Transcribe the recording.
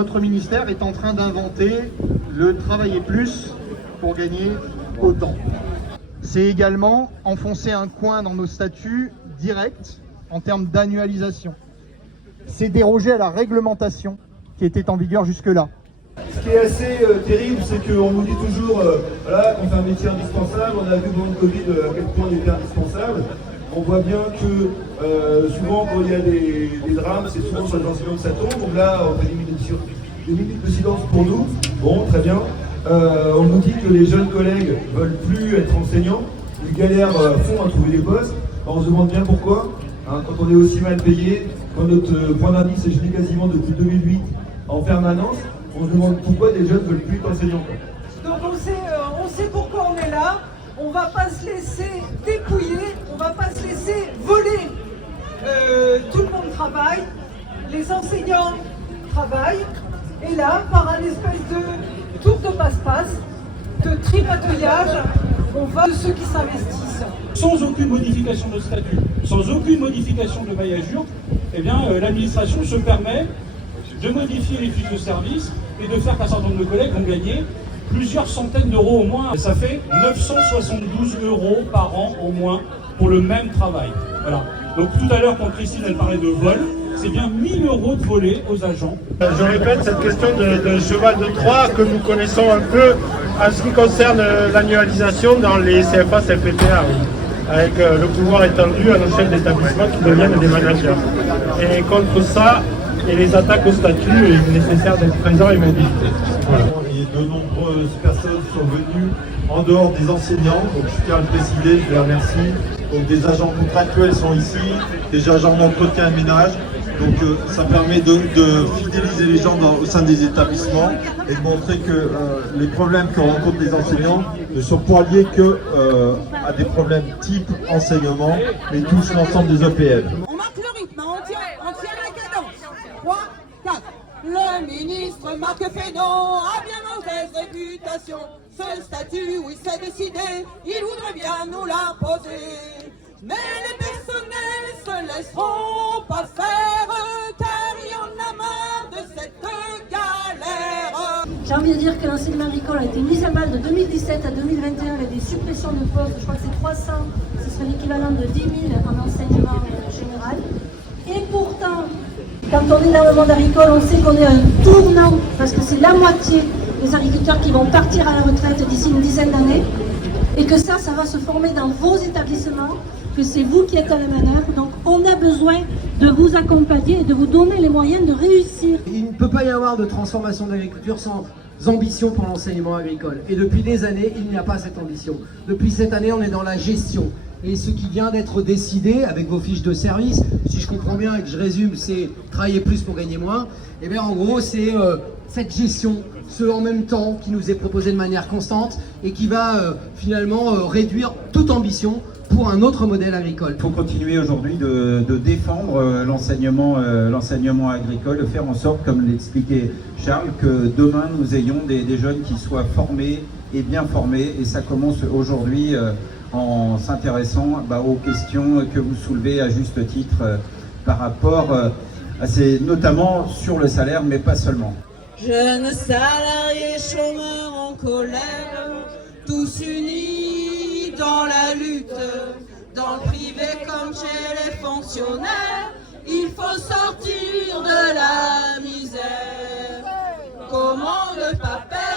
notre ministère est en train d'inventer le travailler plus pour gagner autant. C'est également enfoncer un coin dans nos statuts directs en termes d'annualisation. C'est déroger à la réglementation qui était en vigueur jusque-là. Ce qui est assez terrible, c'est qu'on nous dit toujours voilà, qu'on fait un métier indispensable. On a vu pendant le Covid à quel point il était indispensable. On voit bien que souvent quand il y a des drames, c'est souvent sur les enseignants que ça tombe. Donc là, on fait des minutes de silence pour nous. Bon, très bien. On nous dit que les jeunes collègues veulent plus être enseignants. Ils galèrent fond à trouver des postes. Alors, on se demande bien pourquoi. Hein, quand on est aussi mal payé, quand notre point d'indice est gelé quasiment depuis 2008 en permanence, on se demande pourquoi des jeunes ne veulent plus être enseignants. Donc on sait pourquoi on est là. On ne va pas se laisser dépouiller, on ne va pas se laisser voler. Tout le monde travaille, les enseignants travaillent, et là, par un espèce de tour de passe-passe, de tripatouillage, on va de ceux qui s'investissent. Sans aucune modification de statut, sans aucune modification de maillage URC, eh bien, l'administration se permet de modifier les fiches de service et de faire qu'un certain nombre de collègues vont gagner plusieurs centaines d'euros au moins. Et ça fait 972 € par an au moins pour le même travail. Voilà. Donc tout à l'heure, quand Christine elle parlait de vol, c'est bien 1000 € de volés aux agents. Je répète, cette question de cheval de Troie que nous connaissons un peu en ce qui concerne l'annualisation dans les CFA, CFPA, avec le pouvoir étendu à nos chefs d'établissement qui deviennent des managers. Et contre ça, et les attaques au statut, il est nécessaire d'être présent et mobile. Voilà. Et de nombreuses personnes sont venues en dehors des enseignants, donc je tiens à le préciser, je les remercie. Donc des agents contractuels sont ici, des agents d'entretien et ménage. Donc ça permet de fidéliser les gens au sein des établissements et de montrer que les problèmes que rencontrent les enseignants ne sont pas liés que à des problèmes type enseignement, mais touchent l'ensemble des EPL. On marque le rythme, on tient la cadence. 3, 4. Le ministre Marc Fesneau a bien mauvaise réputation. Ce statut, oui c'est décidé, il voudrait bien nous l'imposer. Mais les personnels se laisseront pas faire, car il y en a marre de cette galère. J'ai envie de dire que l'enseignement agricole a été mis à mal de 2017 à 2021 avec des suppressions de postes. Je crois que c'est 300, ce serait l'équivalent de 10 000 en enseignement général. Et pourtant, quand on est dans le monde agricole, on sait qu'on est à un tournant, parce que c'est la moitié des agriculteurs qui vont partir à la retraite d'ici une dizaine d'années, et que ça va se former dans vos établissements, que c'est vous qui êtes à la manœuvre. Donc on a besoin de vous accompagner et de vous donner les moyens de réussir. Il ne peut pas y avoir de transformation de l'agriculture sans ambition pour l'enseignement agricole. Et depuis des années, il n'y a pas cette ambition. Depuis cette année, on est dans la gestion. Et ce qui vient d'être décidé avec vos fiches de service, si je comprends bien et que je résume, c'est travailler plus pour gagner moins. Et bien en gros, c'est cette gestion, ce en même temps qui nous est proposé de manière constante et qui va finalement réduire toute ambition pour un autre modèle agricole. Il faut continuer aujourd'hui de défendre l'enseignement agricole, de faire en sorte, comme l'expliquait Charles, que demain nous ayons des jeunes qui soient formés et bien formés. Et ça commence aujourd'hui en s'intéressant aux questions que vous soulevez à juste titre par rapport à notamment sur le salaire, mais pas seulement. Jeunes salariés, chômeurs en colère, tous unis dans la lutte, dans le privé comme chez les fonctionnaires, il faut sortir de la misère. Comment ne pas perdre